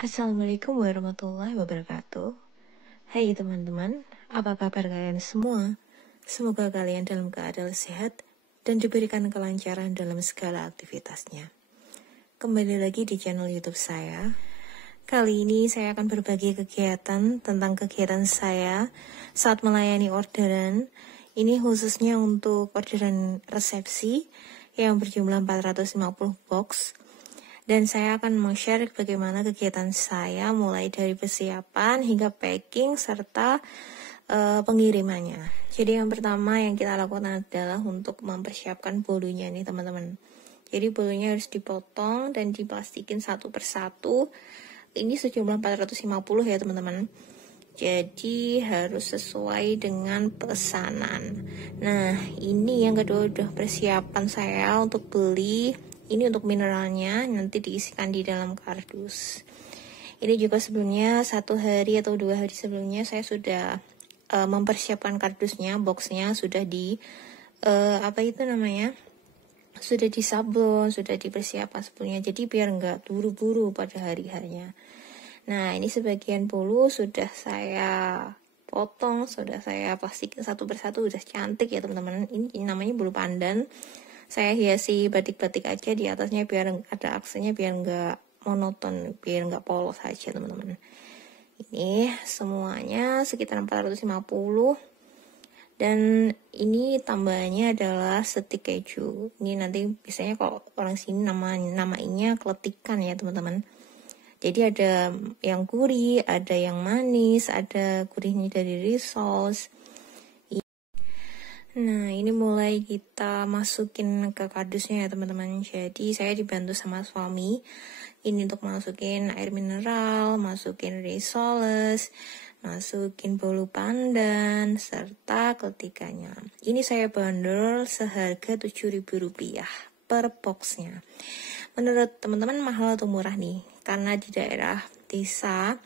Assalamualaikum warahmatullahi wabarakatuh. Hai teman-teman, apa kabar kalian semua? Semoga kalian dalam keadaan sehat dan diberikan kelancaran dalam segala aktivitasnya. Kembali lagi di channel YouTube saya. Kali ini saya akan berbagi kegiatan tentang kegiatan saya saat melayani orderan. Ini khususnya untuk orderan resepsi yang berjumlah 450 box. Dan saya akan share bagaimana kegiatan saya mulai dari persiapan hingga packing serta pengirimannya. Jadi yang pertama yang kita lakukan adalah untuk mempersiapkan bolunya nih teman-teman. Jadi bolunya harus dipotong dan diplastikin satu persatu. Ini sejumlah 450 ya teman-teman. Jadi harus sesuai dengan pesanan. Nah ini yang kedua udah persiapan saya untuk beli. Ini untuk mineralnya, nanti diisikan di dalam kardus. Ini juga sebelumnya 1 hari atau 2 hari sebelumnya saya sudah mempersiapkan kardusnya, boxnya sudah sudah disablon, sudah dipersiapkan sebelumnya. Jadi biar nggak buru-buru pada hari-harinya. Nah ini sebagian bolu sudah saya potong, sudah saya plastikin satu persatu, udah cantik ya teman-teman. Ini namanya bolu pandan. Saya hiasi batik-batik aja di atasnya biar ada aksennya, biar nggak monoton, biar nggak polos aja teman-teman. Ini semuanya sekitar 450. Dan ini tambahannya adalah stik keju. Ini nanti biasanya kalau orang sini namanya keletikan ya teman-teman. Jadi ada yang gurih, ada yang manis, ada gurihnya dari risol. Nah ini mulai kita masukin ke kardusnya ya teman-teman. Jadi saya dibantu sama suami. Ini untuk masukin air mineral, masukin risoles, masukin bolu pandan, serta ketikannya. Ini saya bandrol seharga Rp7.000 per boxnya. Menurut teman-teman mahal atau murah nih? Karena di daerah desa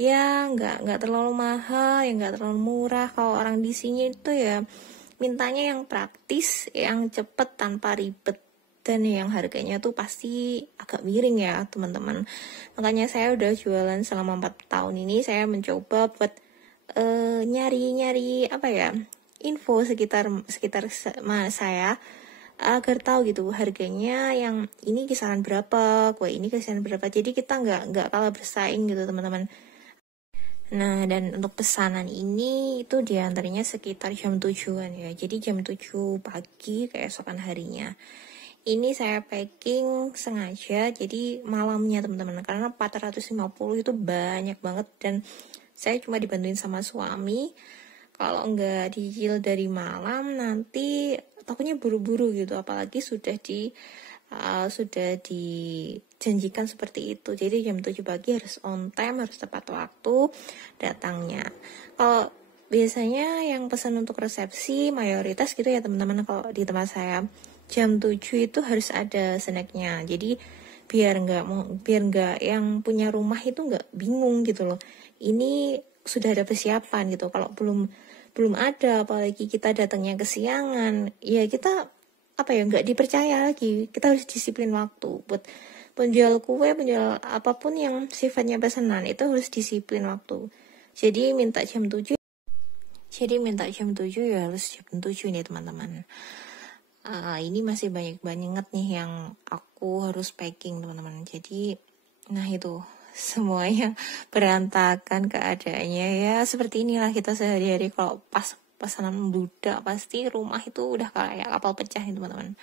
ya nggak terlalu mahal, ya nggak terlalu murah. Kalau orang di sini itu ya mintanya yang praktis, yang cepet tanpa ribet, dan yang harganya tuh pasti agak miring ya teman-teman. Makanya saya udah jualan selama 4 tahun ini. Saya mencoba buat nyari info sekitar saya agar tahu gitu harganya yang ini kisaran berapa, kue ini kisaran berapa. Jadi kita nggak kalah bersaing gitu teman-teman. Nah, dan untuk pesanan ini itu diantaranya sekitar jam 7-an ya. Jadi jam 7 pagi keesokan harinya. Ini saya packing sengaja jadi malamnya teman-teman. Karena 450 itu banyak banget dan saya cuma dibantuin sama suami. Kalau nggak dicicil dari malam nanti takutnya buru-buru gitu. Apalagi sudah dijanjikan seperti itu. Jadi jam 7 pagi harus on time, harus tepat waktu datangnya. Kalau biasanya yang pesan untuk resepsi mayoritas gitu ya teman-teman, kalau di tempat saya jam 7 itu harus ada snacknya. Jadi biar nggak yang punya rumah itu nggak bingung gitu loh. Ini sudah ada persiapan gitu. Kalau belum ada, apalagi kita datangnya kesiangan, ya kita nggak dipercaya lagi. Kita harus disiplin waktu. Buat penjual kue, penjual apapun yang sifatnya pesanan itu harus disiplin waktu. Jadi minta jam 7 ya harus jam 7 nih teman-teman. Ini masih banyak banget nih yang aku harus packing teman-teman. Jadi nah itu semuanya berantakan keadaannya ya. Seperti inilah kita sehari-hari. Kalau pas pesanan membludak pasti rumah itu udah kayak kapal pecah nih teman-teman.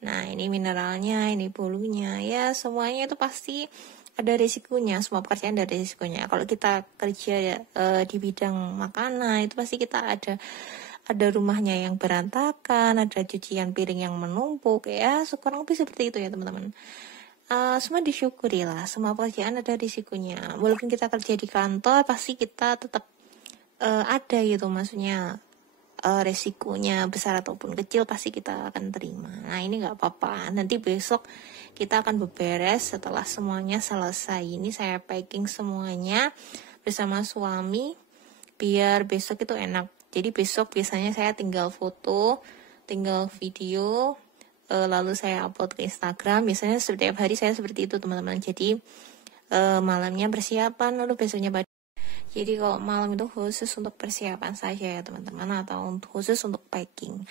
Nah ini mineralnya, ini bolunya, ya semuanya itu pasti ada risikonya. Semua pekerjaan ada risikonya. Kalau kita kerja di bidang makanan itu pasti kita ada rumahnya yang berantakan, ada cucian piring yang menumpuk ya, kurang lebih seperti itu ya teman-teman. Semua disyukuri lah, semua pekerjaan ada risikonya. Walaupun kita kerja di kantor pasti kita tetap ada gitu, maksudnya resikonya besar ataupun kecil pasti kita akan terima. Nah ini nggak apa-apa, nanti besok kita akan beberes setelah semuanya selesai. Ini saya packing semuanya bersama suami biar besok itu enak. Jadi besok biasanya saya tinggal foto, tinggal video, lalu saya upload ke Instagram. Biasanya setiap hari saya seperti itu teman-teman. Jadi malamnya persiapan, lalu besoknya jadi kalau malam itu khusus untuk persiapan saja ya teman-teman, atau khusus untuk packing.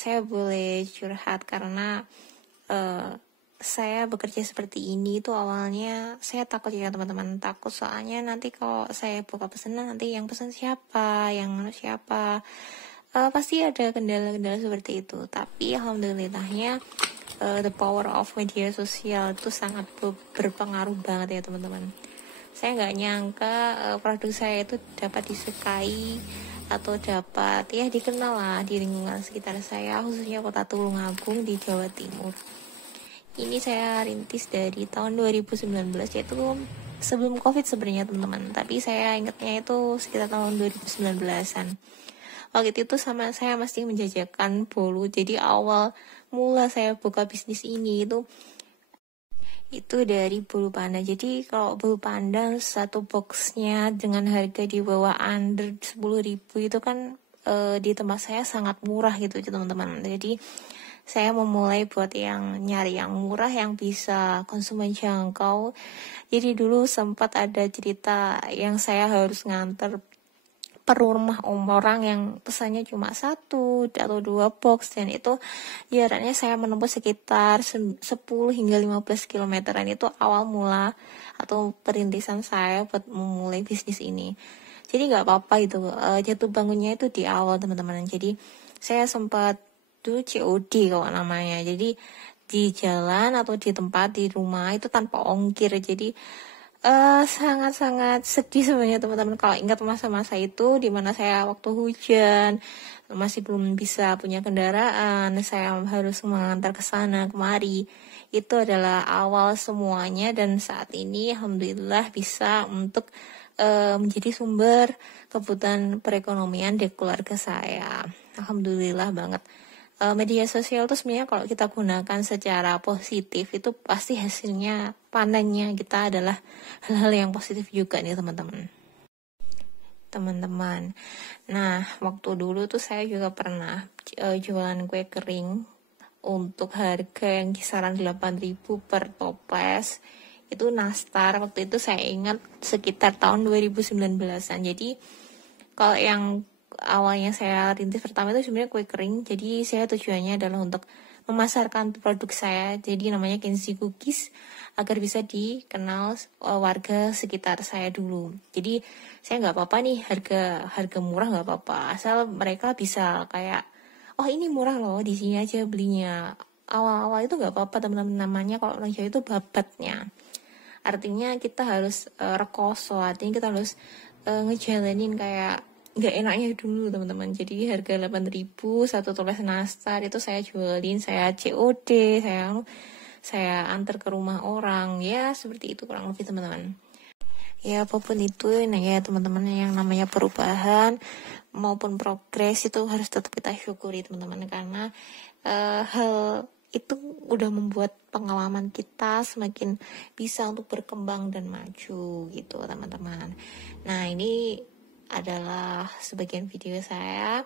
Saya boleh curhat karena saya bekerja seperti ini itu awalnya saya takut ya teman-teman, takut soalnya nanti kalau saya buka pesanan nanti yang pesan siapa, pasti ada kendala-kendala seperti itu. Tapi alhamdulillahnya the power of media sosial itu sangat berpengaruh banget ya teman-teman. Saya nggak nyangka produk saya itu dapat disukai atau dapat ya dikenal lah di lingkungan sekitar saya, khususnya kota Tulungagung di Jawa Timur. Ini saya rintis dari tahun 2019, yaitu sebelum COVID sebenarnya teman-teman, tapi saya ingatnya itu sekitar tahun 2019-an. Waktu itu sama saya masih menjajakan bolu, jadi awal mula saya buka bisnis ini itu dari bolu panda. Jadi kalau bolu panda satu boxnya dengan harga di bawah under 10.000 itu kan di tempat saya sangat murah gitu teman-teman. Jadi saya memulai buat yang nyari yang murah yang bisa konsumen jangkau. Jadi dulu sempat ada cerita yang saya harus nganter per rumah orang yang pesannya cuma 1 atau 2 box, dan itu jaraknya saya menempuh sekitar 10 hingga 15 kilometeran. Itu awal mula atau perintisan saya buat memulai bisnis ini. Jadi nggak apa-apa itu, jatuh bangunnya itu di awal teman-teman. Jadi saya sempat dulu COD kalau namanya, jadi di jalan atau di tempat di rumah itu tanpa ongkir. Jadi sangat-sangat sedih sebenarnya teman-teman kalau ingat masa-masa itu, dimana saya waktu hujan masih belum bisa punya kendaraan, saya harus mengantar ke sana kemari. Itu adalah awal semuanya, dan saat ini alhamdulillah bisa untuk menjadi sumber kebutuhan perekonomian di keluarga saya. Alhamdulillah banget. Media sosial itu sebenarnya kalau kita gunakan secara positif itu pasti hasilnya, panennya kita adalah hal-hal yang positif juga nih teman-teman. Nah, waktu dulu tuh saya juga pernah jualan kue kering untuk harga yang kisaran 8.000 per toples. Itu nastar, waktu itu saya ingat sekitar tahun 2019-an. Jadi kalau yang awalnya saya rintis pertama itu sebenarnya kue kering. Jadi saya tujuannya adalah untuk memasarkan produk saya, jadi namanya Kenzi Cookies, agar bisa dikenal warga sekitar saya dulu. Jadi saya nggak apa-apa nih harga murah, nggak apa-apa, asal mereka bisa kayak, oh ini murah loh, di sini aja belinya. Awal-awal itu nggak apa-apa teman-teman, namanya kalau orang Jawa itu babatnya. Artinya kita harus rekoso, artinya kita harus ngejalanin kayak nggak enaknya dulu teman-teman. Jadi harga 8.000 satu toples nastar itu saya jualin, saya COD, saya antar ke rumah orang, ya seperti itu kurang lebih teman-teman. Ya apapun itu ya teman-teman, yang namanya perubahan maupun progres itu harus tetap kita syukuri teman-teman, karena hal itu udah membuat pengalaman kita semakin bisa untuk berkembang dan maju gitu teman-teman. Nah ini adalah sebagian video saya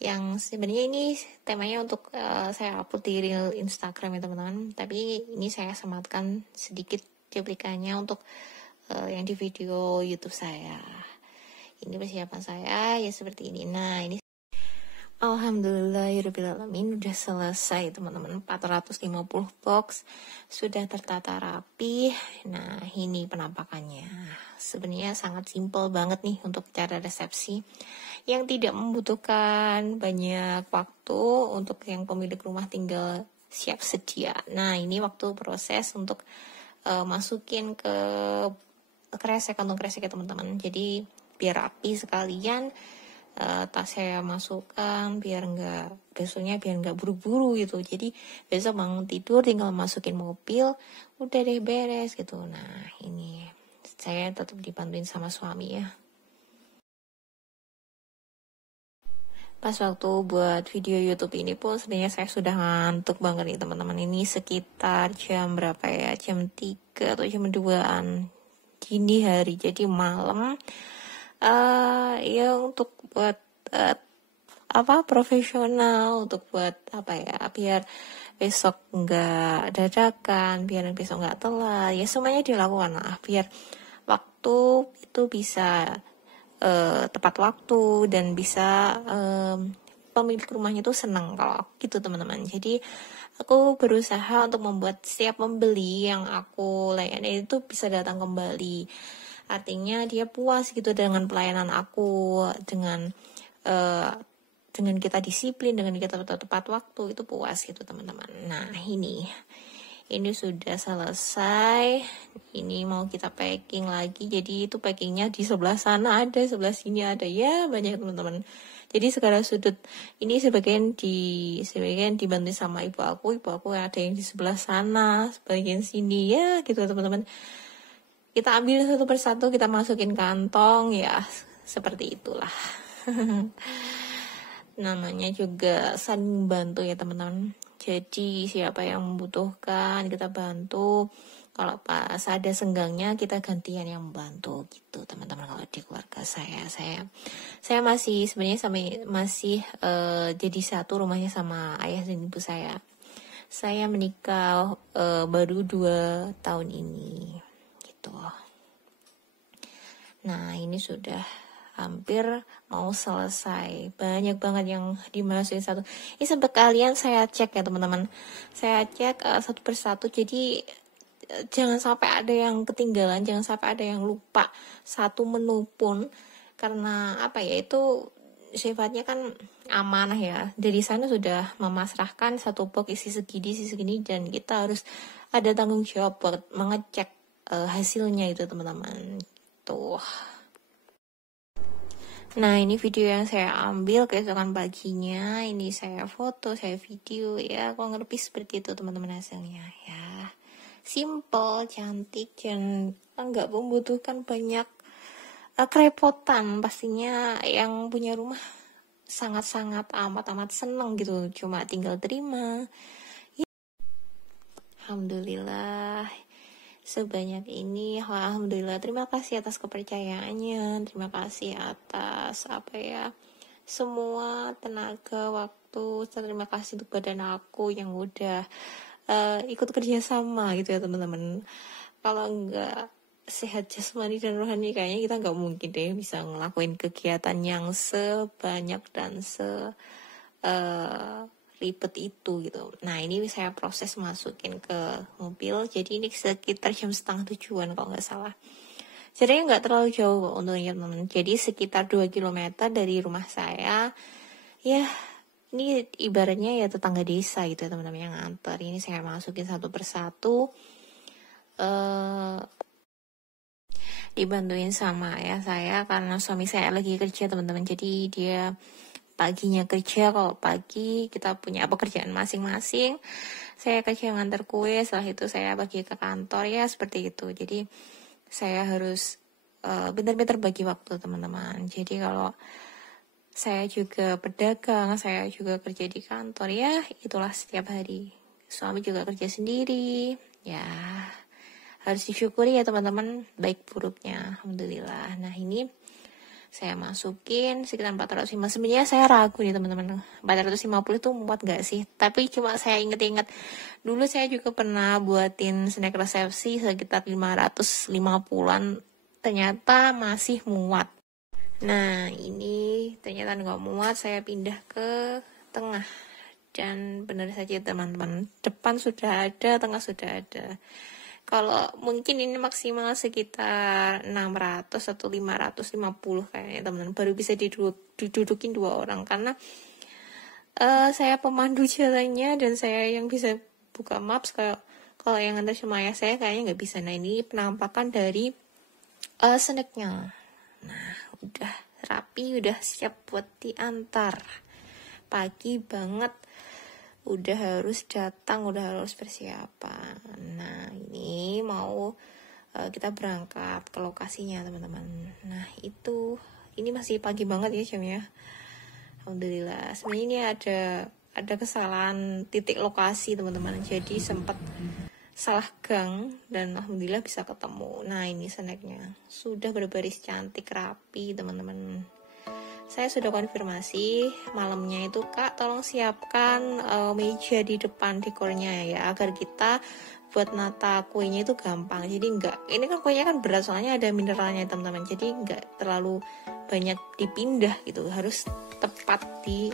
yang sebenarnya ini temanya untuk saya upload di reel Instagram ya teman-teman, tapi ini saya sematkan sedikit cuplikannya untuk yang di video YouTube saya. Ini persiapan saya ya seperti ini. Nah ini alhamdulillahirrahmanirrahim udah selesai teman-teman, 450 box sudah tertata rapi. Nah ini penampakannya, sebenarnya sangat simple banget nih untuk cara resepsi yang tidak membutuhkan banyak waktu untuk yang pemilik rumah tinggal siap sedia. Nah ini waktu proses untuk masukin ke kantong kresek ya teman-teman. Jadi biar rapi sekalian tas saya masukkan, biar nggak buru-buru gitu. Jadi besok bangun tidur tinggal masukin mobil, udah deh beres gitu. Nah ini saya tetap dibantuin sama suami ya. Pas waktu buat video YouTube ini pun sebenarnya saya sudah ngantuk banget nih teman-teman. Ini sekitar jam berapa ya, jam 3 atau jam 2-an dini hari, jadi malam. Ya untuk buat profesional, untuk buat biar besok nggak dadakan, biar besok nggak telat, ya semuanya dilakukan lah biar waktu itu bisa tepat waktu dan bisa pemilik rumahnya tuh senang kalau gitu teman-teman. Jadi aku berusaha untuk membuat setiap pembeli yang aku layani itu bisa datang kembali. Artinya dia puas gitu dengan pelayanan aku, dengan kita disiplin, dengan kita tepat waktu, itu puas gitu teman-teman. Nah ini sudah selesai. Ini mau kita packing lagi. Jadi itu packingnya di sebelah sana ada, sebelah sini ada, ya banyak teman-teman. Jadi segala sudut ini sebagian dibantu sama ibu aku ada yang di sebelah sana, sebagian sini, ya gitu teman-teman. Kita ambil satu persatu, kita masukin kantong, ya seperti itulah. Namanya juga saling bantu ya teman-teman. Jadi siapa yang membutuhkan kita bantu. Kalau pas ada senggangnya kita gantian yang membantu gitu teman-teman. Kalau di keluarga saya masih sebenarnya masih jadi satu rumahnya sama ayah dan ibu saya. Saya menikah baru 2 tahun ini gitu. Nah ini sudah hampir mau selesai, banyak banget yang dimasukin satu. Ini sampai kalian saya cek ya teman-teman, saya cek satu persatu. Jadi jangan sampai ada yang ketinggalan, jangan sampai ada yang lupa satu menu pun, karena apa ya, itu sifatnya kan amanah ya. Dari sana sudah memasrahkan satu box isi segini, dan kita harus ada tanggung jawab buat mengecek hasilnya itu teman-teman. Tuh. Nah ini video yang saya ambil keesokan paginya. Ini saya foto, saya video ya, kurang lebih seperti itu teman-teman hasilnya ya. Simple, cantik, dan nggak membutuhkan banyak kerepotan. Pastinya yang punya rumah sangat-sangat amat seneng gitu, cuma tinggal terima ya. Alhamdulillah sebanyak ini, alhamdulillah. Terima kasih atas kepercayaannya, terima kasih atas semua tenaga, waktu. Terima kasih untuk badan aku yang udah ikut kerja sama gitu ya teman-teman. Kalau nggak sehat jasmani dan rohani, kayaknya kita nggak mungkin deh bisa ngelakuin kegiatan yang sebanyak dan ribet itu gitu. Nah ini saya proses masukin ke mobil. Jadi ini sekitar jam 6:30 kalau nggak salah. Jadi nggak terlalu jauh untungnya teman-teman. Jadi sekitar 2 km dari rumah saya. Ya ini ibaratnya ya tetangga desa gitu ya teman-teman yang nganter. Ini saya masukin satu persatu. Dibantuin sama ayah saya karena suami saya lagi kerja teman-teman. Jadi dia paginya kerja, kalau pagi kita punya pekerjaan masing-masing. Saya kerja nganter kue, setelah itu saya bagi ke kantor ya seperti itu. Jadi saya harus benar-benar bagi waktu teman-teman. Jadi kalau saya juga pedagang, saya juga kerja di kantor ya, itulah setiap hari. Suami juga kerja sendiri, ya harus disyukuri ya teman-teman, baik buruknya, alhamdulillah. Nah ini saya masukin sekitar 450. Sebenarnya saya ragu nih teman-teman, 450 itu muat gak sih? Tapi cuma saya inget-inget, dulu saya juga pernah buatin snack resepsi sekitar 550-an, ternyata masih muat. Nah ini ternyata nggak muat, saya pindah ke tengah. Dan benar saja teman-teman, depan sudah ada, tengah sudah ada. Kalau mungkin ini maksimal sekitar 600 atau 550 kayaknya teman-teman, baru bisa didudukin 2 orang. Karena saya pemandu jalannya dan saya yang bisa buka maps. Kalau yang antar sama ayah saya kayaknya nggak bisa. Nah ini penampakan dari snacknya. Nah udah rapi, udah siap buat diantar. Pagi banget udah harus datang, udah harus persiapan. Nah ini mau kita berangkat ke lokasinya teman-teman. Nah ini masih pagi banget ya jamnya. Alhamdulillah. Sebenarnya ini ada kesalahan titik lokasi teman-teman. Jadi sempat salah gang dan alhamdulillah bisa ketemu. Nah ini snacknya sudah berbaris cantik rapi teman-teman. Saya sudah konfirmasi malamnya itu, Kak tolong siapkan meja di depan dekornya ya, agar kita buat nata kuenya itu gampang. Jadi ini kan kuenya kan berat, soalnya ada mineralnya teman-teman, jadi nggak terlalu banyak dipindah gitu, harus tepat di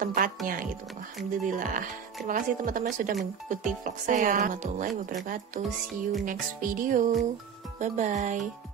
tempatnya gitu. Alhamdulillah. Terima kasih teman-teman sudah mengikuti vlog saya. Warahmatullahi wabarakatuh. See you next video. Bye bye.